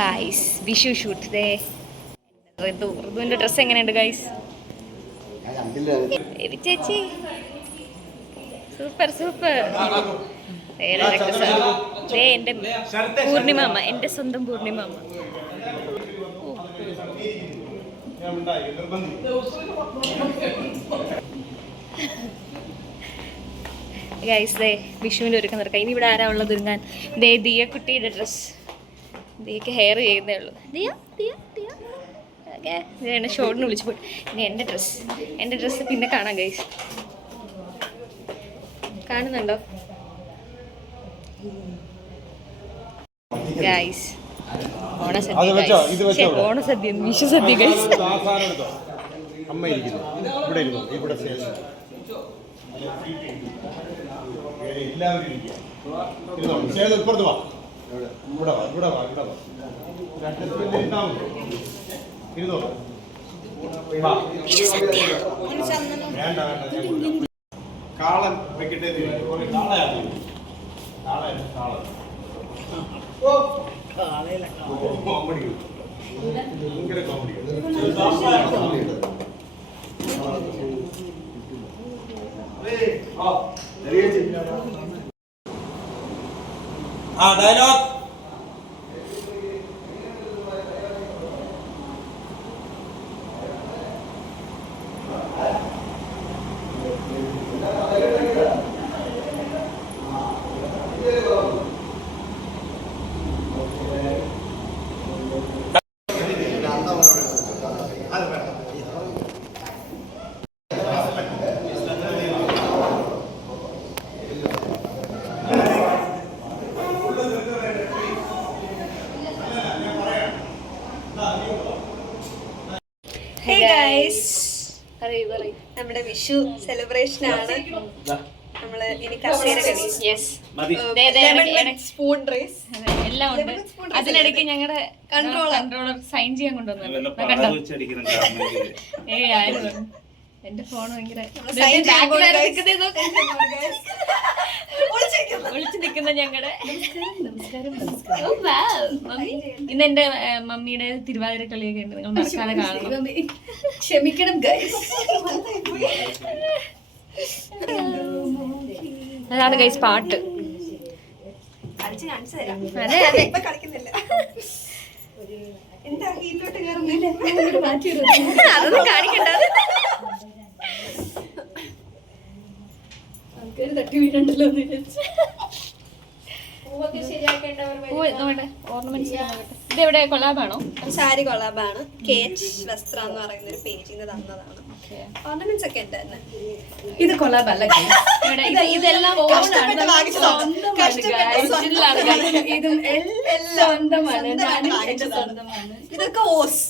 Guys Vishu shoot ദേ ഋതുവിൻ്റെ dress എങ്ങനെയുണ്ട് guys? ചേച്ചി super super. എൻ്റെ പൂർണിമാമ്മ, എൻ്റെ സ്വന്തം പൂർണിമാമ്മ. ഗൈസ് ദേ വിഷുവിൻ്റെ ഒരുക്കം നടക്കാം. ഇനി ഇവിടെ ആരാ ഉള്ളത് ഒരുങ്ങാൻ? ദേ ദിയ കുട്ടിയുടെ ഡ്രസ്സ്. ദിയക്ക് ഹെയർ ചെയ്യുന്നേ ഉള്ളൂ. ദിയ ദിയ ദിയ ഓക്കെ. എന്നെ ഷോർട്ടിന് വിളിച്ചു പോയി. ഇനി എൻ്റെ ഡ്രസ്സ് പിന്നെ കാണാം ഗൈസ്. കാണുന്നുണ്ടോ ഗൈസ്? ഓണസദ്യ, ഓണസദ്യ, വിഷുസദ്യ ഗൈസ്. കാളൻ വെക്കട്ടെ. കോമഡി ഭയങ്കര കോമഡി. ഡയലോഗ്. നമ്മുടെ വിഷു സെലിബ്രേഷൻ ആണ്. നമ്മള് ഇനി കസേര കളി, സ്പൂൺ റേസ് എല്ലാം ഉണ്ട്. അതിനിടയ്ക്ക് ഞങ്ങളുടെ കൺട്രോളർ സൈൻ ചെയ്യാൻ കൊണ്ടുവന്നു. എന്റെ ഫോൺ ഭയങ്കര ഒളിച്ചു നിൽക്കുന്ന ഞങ്ങളുടെ ഇന്ന് എന്റെ മമ്മിയുടെ തിരുവാതിര കളിയൊക്കെ ഉണ്ട്. നിങ്ങൾ മറക്കാതെ കാണണം. ക്ഷമിക്കണം അതാണ് ഗൈസ് പാട്ട്. അതെ അതെ കളിക്കുന്നില്ല. അതൊന്നും കാണിക്കണ്ട. തട്ടി വീണ്ടല്ലോ. ഇതെവിടെ കൊളാബാണോ? സാരി കൊളാബാണ്. കേച്ച് വസ്ത്ര എന്ന് പറയുന്ന ഒരു പേജിന്ന് തന്നതാണ്. ഓർണമെന്റ്സ് ഒക്കെ ഉണ്ട് തന്നെ. ഇത് കൊളാബല്ല, ഇതെല്ലാം ഇതൊക്കെ ഓസ്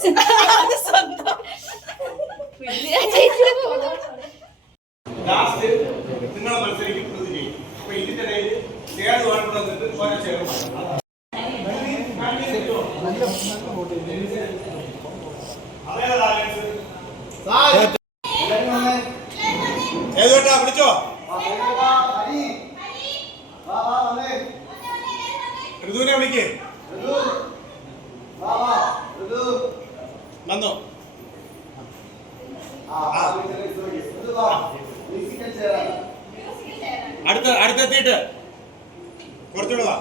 സ്വന്തം. നിങ്ങൾ മത്സരിക്കുന്നത് ചെയ്യും. അപ്പൊ ഇതിന്റെ ഇടയിൽ ചേർന്ന് വന്നിട്ട് ഓരോ ചേർന്ന് ഏതോട്ടാ വിളിച്ചോ. ഋതുവിനെ വിളിക്കേ. വന്നോ. അടുത്തെത്തിയിട്ട് കുറച്ചുകൂടെ വാ.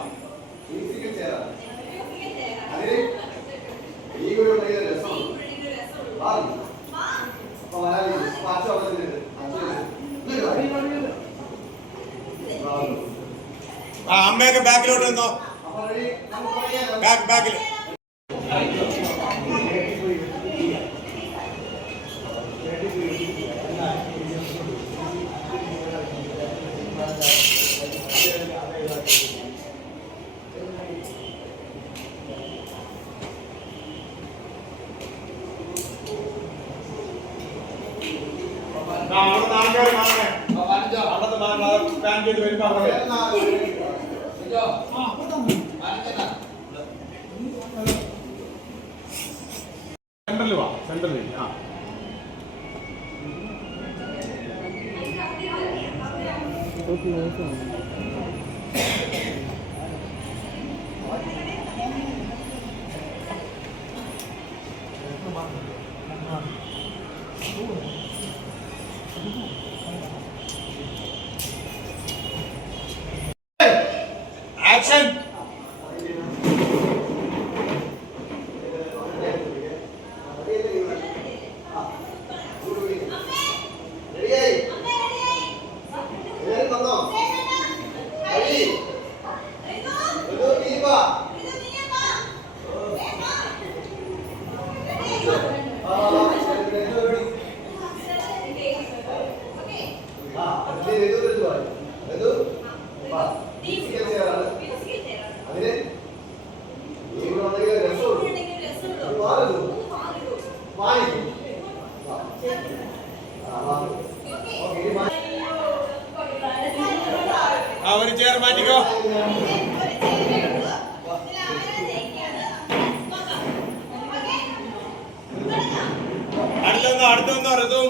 അമ്മയൊക്കെ ബാക്കിലോട്ട് നിന്നോ. ബാക്കിൽ സെൻട്രൽ വാ. സെൻട്രൽ ആ ആക്ഷൻ. ഒരു ചെയർ മാറ്റിക്കോ. അടുത്തൊന്നോ ഋതു.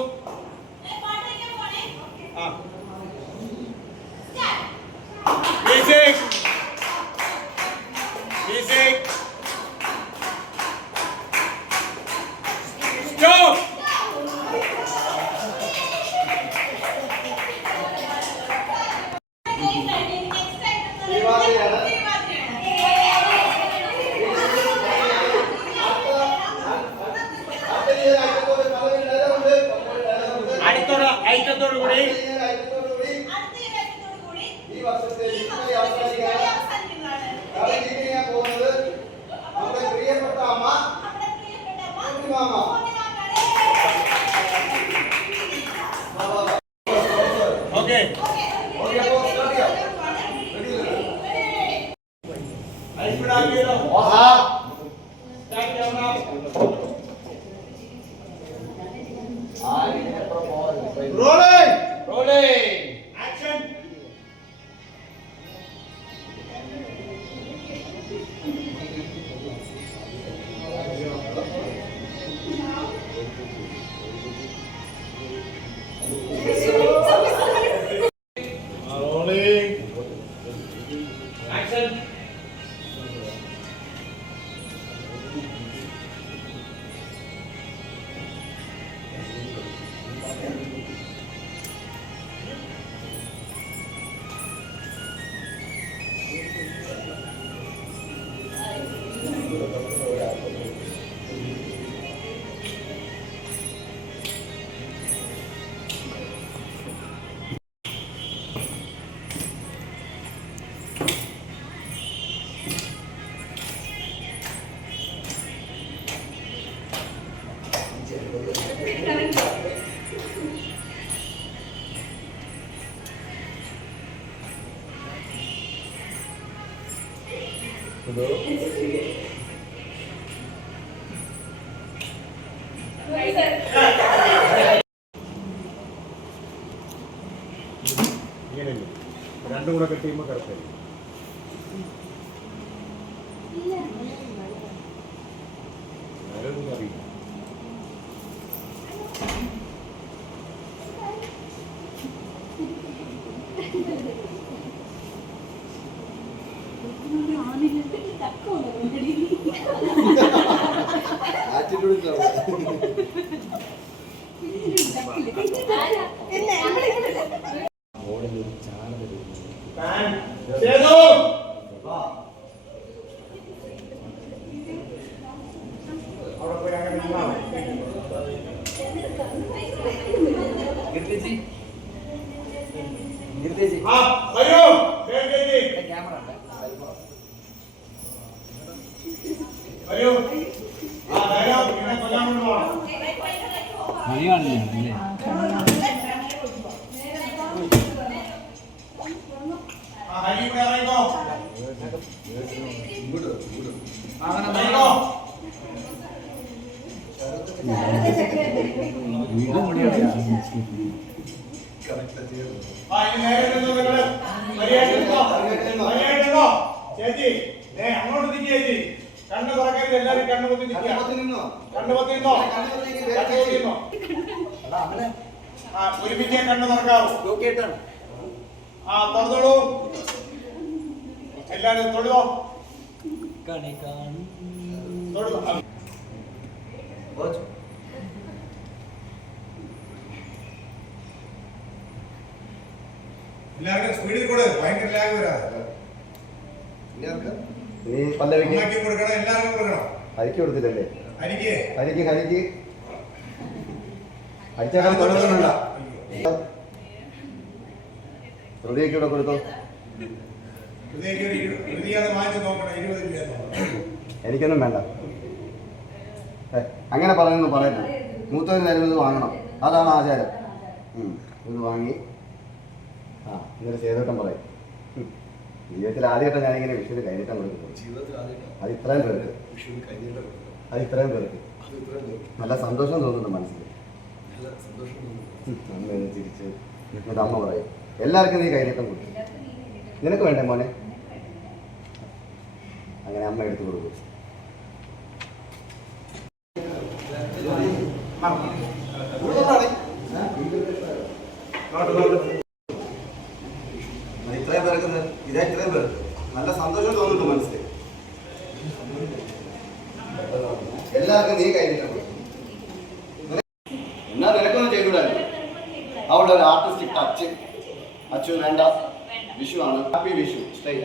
Stop! ഐക്യത്തോടുകൂടി ഈ വർഷത്തെ പോകുന്നത് നമ്മുടെ പ്രിയപ്പെട്ട അമ്മ mama. Okay Rolling! Rolling! Action! Rolling! Action! രണ്ടും കൂടെ കെട്ടിയുമ്പോൾ കറക്റ്റായി. അറിയില്ല. ചേച്ചി അങ്ങോട്ട് നിൽക്കുക ചേച്ചി. കണ്ണു തുറക്കരുത്, എല്ലാവരും കണ്ണുപൊത്തി നിൽക്കുക. കണ്ണുപൊത്തി നിന്നോ, ഒരുമിച്ച് കണ്ണു തുറക്കാവൂ. തുറന്നോളൂ, എല്ലാവരും തൊഴുതോ. എല്ലാവർക്കും സ്പീഡിൽ കൂടെ ഭയങ്കര ലാഗ് വരാതെ. ഇനി പല്ലവിക്ക് അമ്മയ്ക്കും കൊടുക്കണം, എല്ലാവർക്കും കൊടുക്കണം. ഹരിക്ക് കൊടുത്തില്ലല്ലേ? ഹരിക്ക് ഹരിക്ക് ഹരിച്ചേക്കാൻ തുടങ്ങുന്നുണ്ട. ഹൃദയക്ക് ഇവിടെ കൊടുത്തോ. ഹൃദയക്ക് ഒരു ഹൃദയാതെ വാങ്ങിച്ച് നോക്കണം, 20 രൂപ നോക്കണം. എനിക്കൊന്നും വേണ്ട. അങ്ങനെ പറയുന്നു പറയുന്നു. മൂത്തവര് തരുന്നത് വാങ്ങണം, അതാണ് ആചാരം. ഇത് വാങ്ങി ഇന്നൊരു സേതോട്ടം പറയും. ജീവിതത്തിൽ ആദ്യമായിട്ട് ഞാനിങ്ങനെ വിഷുവിന് കൈനീട്ടം കൊടുക്കുന്നു. അത് ഇത്രയും പേർക്ക് നല്ല സന്തോഷം തോന്നുന്നു മനസ്സിൽ. അമ്മ ഒന്ന് ചിരിച്ച് എന്നിട്ട് അമ്മ പറയും എല്ലാവർക്കും നീ കൈനീട്ടം കൊടുക്കും, നിനക്ക് വേണ്ടേ മോനെ? അങ്ങനെ അമ്മ എടുത്തു കൊടുക്കും. ഇത്രയും പേർക്ക് ഇത്രയും പേർക്ക് നല്ല സന്തോഷം തോന്നുന്നു മനസ്സിൽ. എല്ലാവർക്കും നീ കഴിഞ്ഞിട്ടുണ്ട്. എന്നാ നിനക്കൊന്നും ചെയ്തുകൂടായിരുന്നു. അവിടെ ഒരു ആർട്ടിസ്റ്റിക് ടച്ച്. അച്ചു വേണ്ട, വിഷു ആണ്. ഹാപ്പി വിഷു. സ്റ്റൈൽ